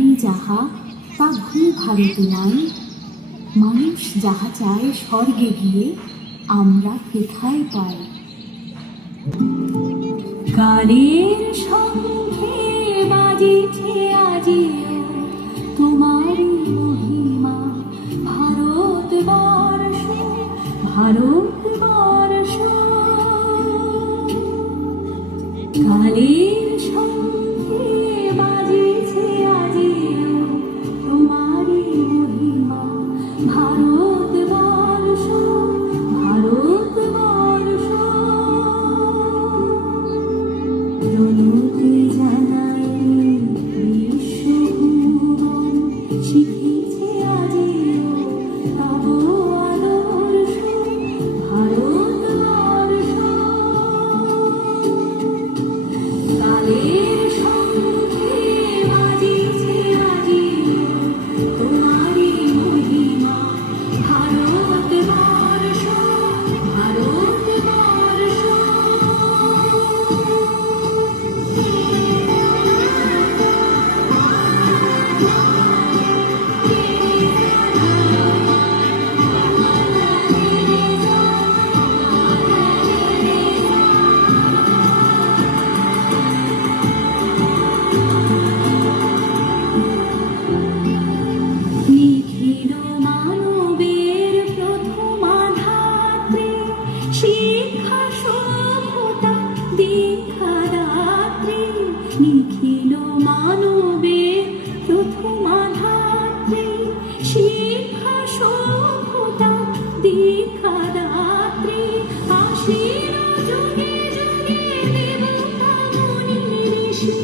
যাহা তা ভূ ভারতে নাই, মানুষ যাহা চায় স্বর্গে গিয়ে আমরা কোথায় পাই। কালের সঙ্গে বাজিছে আজিও তোমারই মহিমা, ভারতবর্ষ ভারতবর্ষ। কালের সঙ্গে বাজিছে আজিও তোমারই মহিমা, ভারতবর্ষ ভারতবর্ষ। প্রণতি জানাই বিশ্বভুবন, শিখেছে আজিও তব আদর্শ, ভারতবর্ষ। কালের সঙ্গে বাজিছে আজিও তোমারই মহিমা, ভারতবর্ষ ভারতবর্ষ। নিখিল মানবের প্রথম আধাত্রী, শিক্ষা সভ্যতা দীক্ষাদাত্রী। নিখিল মানবের প্রথম আধাত্রী, শিক্ষা সভ্যতা দীক্ষাদাত্রী। আশির যুগে যুগে দেবতা মুনি ঋষি,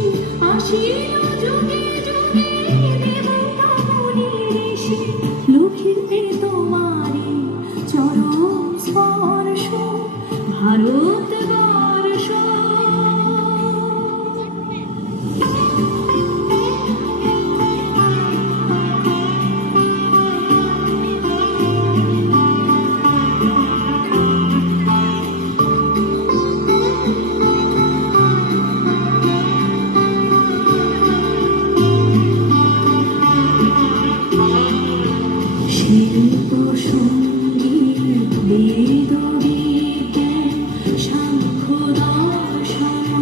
আশির যুগে যুগে দেবতা মুনি ঋষি। লুকিতে তোমারি চরণ স্পর্শ, ভারতবর্ষ। শিল্প সঙ্গীত বেদ বিজ্ঞান সাংখ্য দর্শন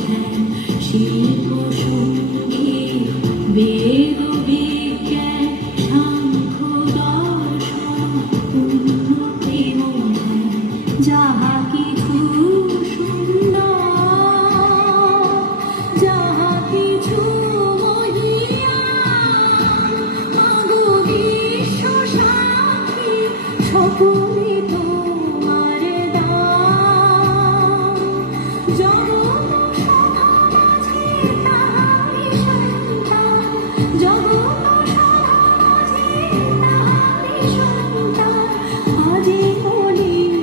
ধ্যান। শিল্প সঙ্গীত বেদ বিজ্ঞান সাংখ্য দর্শন ধ্যান। যাহা কিছু সুন্দর, যাহা কিছু সকলে তোমার দান। জগৎ সভা মাঝে তাহারি সন্তান, জগৎ সভা মাঝে তাহারি সন্তান। আজি বলিল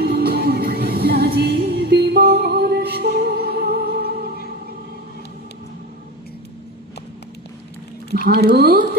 লাজে বিমর্ষ। ভারত